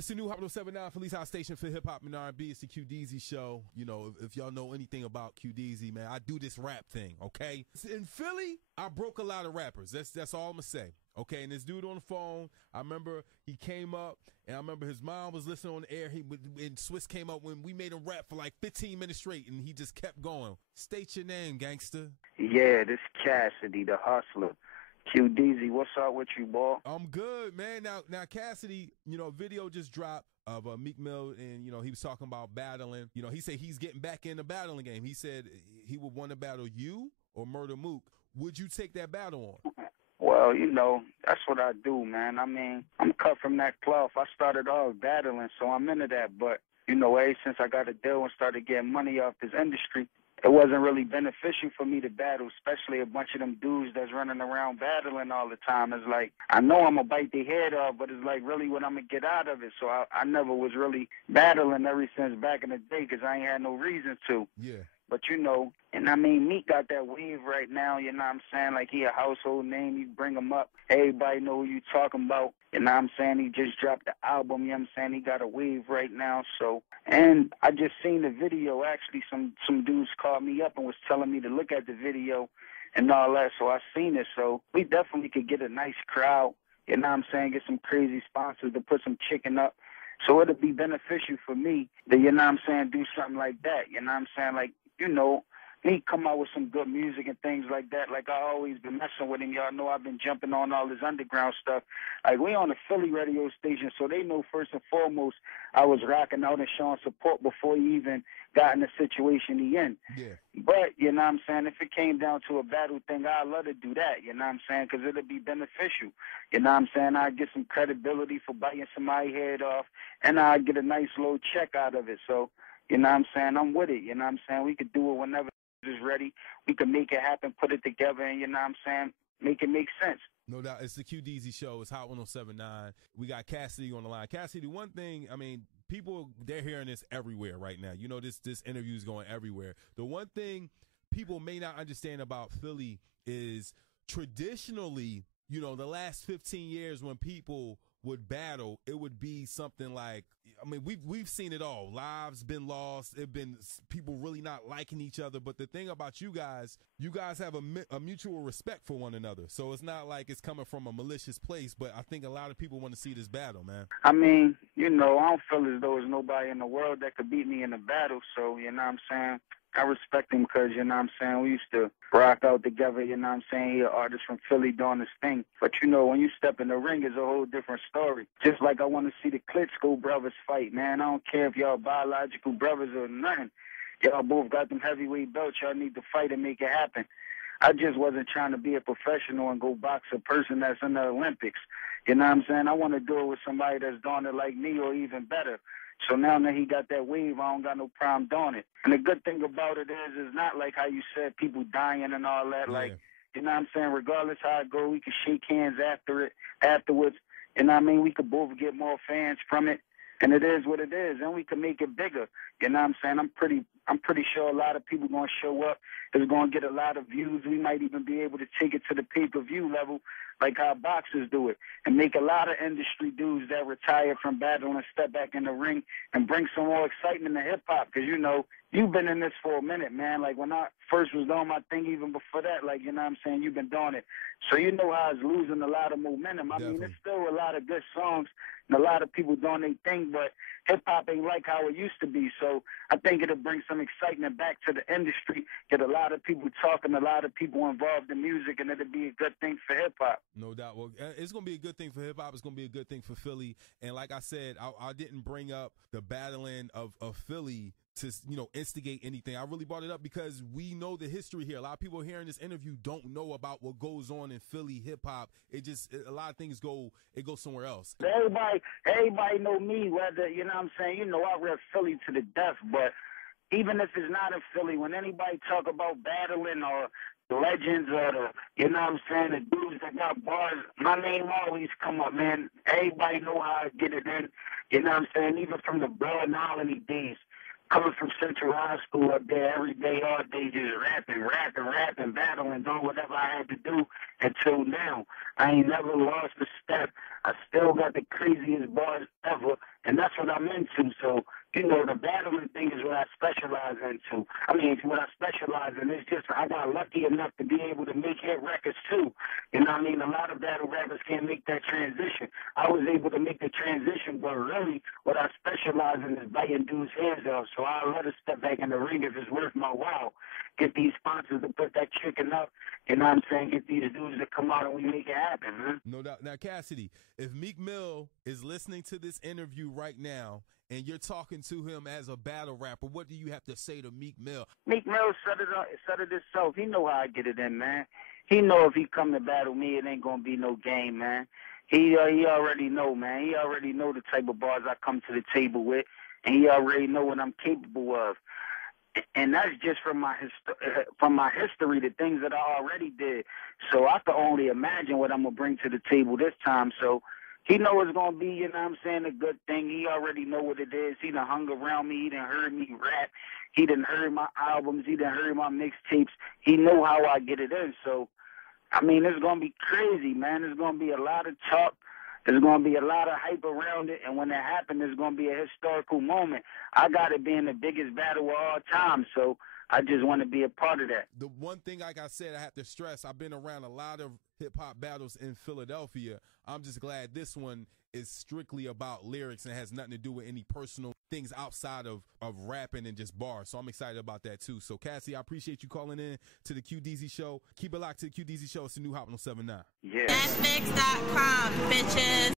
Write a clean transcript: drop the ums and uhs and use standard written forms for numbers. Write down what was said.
It's the new Hot 107.9 Felice House Station for hip hop and R&B. It's the QDZ show. You know, if y'all know anything about QDZ, man, I do this rap thing, okay? In Philly, I broke a lot of rappers. That's all I'm going to say, okay? And this dude on the phone, I remember he came up, and I remember his mom was listening on the air. And Swiss came up when we made him rap for like 15 minutes straight, and he just kept going. State your name, gangster. Yeah, this Cassidy, the hustler. QDZ, what's up with you, boy? I'm good, man. Now, Cassidy, you know, a video just dropped of Meek Mill, and, you know, he was talking about battling. You know, he said he's getting back in the battling game. He said he would want to battle you or Murder Mook. Would you take that battle on? Well, you know, that's what I do, man. I mean, I'm cut from that cloth. I started off battling, so I'm into that. But, you know, ever since I got a deal and started getting money off this industry, it wasn't really beneficial for me to battle, especially a bunch of them dudes that's running around battling all the time. It's like, I know I'm going to bite their head off, but it's like really what I'm going to get out of it. So I never was really battling ever since back in the day because I ain't had no reason to. Yeah. But, you know, and I mean, Meek got that wave right now, you know what I'm saying? Like, he a household name. You bring him up. Everybody know who you talking about. You know what I'm saying? He just dropped the album, you know what I'm saying? He got a wave right now, so. And I just seen the video. Actually, some dudes called me up and was telling me to look at the video and all that, so I seen it. So we definitely could get a nice crowd, you know what I'm saying? Get some crazy sponsors to put some chicken up. So it'll be beneficial for me to, you know what I'm saying, do something like that, you know what I'm saying? Like, you know, he come out with some good music and things like that. Like, I always been messing with him. Y'all know I've been jumping on all this underground stuff. Like, we on a Philly radio station, so they know first and foremost I was rocking out and showing support before he even got in the situation he in. Yeah. But, you know what I'm saying, if it came down to a battle thing, I'd love to do that, you know what I'm saying, because it'll be beneficial. You know what I'm saying? I'd get some credibility for biting somebody's head off, and I'd get a nice little check out of it. So, you know what I'm saying, I'm with it, you know what I'm saying? We could do it whenever is ready. We can make it happen, put it together, and you know what I'm saying, make it make sense. No doubt. It's the QDZ show. It's Hot 107.9. We got Cassidy on the line. Cassidy, one thing, I mean, people, they're hearing this everywhere right now. You know, this interview is going everywhere. The one thing people may not understand about Philly is traditionally, you know, the last 15 years when people would battle, it would be something like, I mean, we've seen it all. Lives been lost. It been people really not liking each other. But the thing about you guys have a mutual respect for one another. So it's not like it's coming from a malicious place. But I think a lot of people want to see this battle, man. I mean, you know, I don't feel as though there's nobody in the world that could beat me in a battle. So, you know what I'm saying? I respect him because, you know what I'm saying, we used to rock out together, you know what I'm saying, he an artist from Philly doing his thing. But, you know, when you step in the ring, it's a whole different story. Just like I want to see the Klitschko brothers fight, man. I don't care if y'all biological brothers or nothing. Y'all both got them heavyweight belts. Y'all need to fight and make it happen. I just wasn't trying to be a professional and go box a person that's in the Olympics. You know what I'm saying? I want to do it with somebody that's doing it like me or even better. So now that he got that wave, I don't got no problem doing it. And the good thing about it is it's not like how you said, people dying and all that. Yeah. Like, you know what I'm saying? Regardless how it go, we can shake hands afterwards. You know what I mean? We could both get more fans from it. And it is what it is, and we can make it bigger. You know what I'm saying? I'm pretty sure a lot of people going to show up. It's going to get a lot of views. We might even be able to take it to the pay-per-view level like how boxers do it and make a lot of industry dudes that retire from battling and step back in the ring and bring some more excitement to hip-hop because, you know, you've been in this for a minute, man. Like, when I first was doing my thing, even before that, like, you know what I'm saying, you've been doing it. So you know how it's losing a lot of momentum. I mean, there's still a lot of good songs and a lot of people doing their thing, but hip-hop ain't like how it used to be. So I think it'll bring some excitement back to the industry, get a lot of people talking, a lot of people involved in music, and it'll be a good thing for hip-hop. No doubt. Well, it's going to be a good thing for hip-hop. It's going to be a good thing for Philly. And like I said, I didn't bring up the battling of Philly to, you know, instigate anything. I really brought it up because we know the history here. A lot of people hearing this interview don't know about what goes on in Philly hip-hop. A lot of things go somewhere else. Everybody know me, whether, you know what I'm saying, you know, I rep Philly to the death, but even if it's not in Philly, when anybody talk about battling or the legends or the, you know what I'm saying, the dudes that got bars, my name always come up, man. Everybody know how I get it in, you know what I'm saying, even from the Blood Colony days. Coming from Central High School up there every day, all day, just rapping, battling, doing whatever I had to do until now. I ain't never lost a step. I still got the craziest bars ever, and that's what I'm into. So, you know, the battling thing is what I specialize into. I mean, it's what I specialize in. It's just I got lucky enough to be able to make hit records too. You know what I mean? A lot of battle rappers can't make that transition. I was able to make the transition, but really what I specialize in is biting dudes' heads off. So I'll let her step back in the ring if it's worth my while. Get these sponsors to put that chicken up. You know what I'm saying? Get these dudes to come out and we make it happen, man. No doubt. Now, Cassidy, if Meek Mill is listening to this interview right now and you're talking to him as a battle rapper, what do you have to say to Meek Mill? Meek Mill said it himself. He know how I get it in, man. He know if he come to battle me, it ain't gonna be no game, man. He already know, man. He already know the type of bars I come to the table with, and he already know what I'm capable of. And that's just from my history, the things that I already did. So I can only imagine what I'm gonna bring to the table this time. So he know it's gonna be, you know what I'm saying, a good thing. He already know what it is. He done hung around me. He done heard me rap. He done heard my albums. He done heard my mixtapes. He know how I get it in. So, I mean, it's gonna be crazy, man. There's gonna be a lot of talk. There's going to be a lot of hype around it, and when that happens, it's going to be a historical moment. I got it being the biggest battle of all time, so I just want to be a part of that. The one thing, like I said, I have to stress, I've been around a lot of hip-hop battles in Philadelphia. I'm just glad this one is strictly about lyrics and has nothing to do with any personal things outside of rapping and just bars. So I'm excited about that, too. So, Cassie, I appreciate you calling in to the QDZ Show. Keep it locked to the QDZ Show. It's the new Hot 107.9. Yeah. Netflix.com, bitches.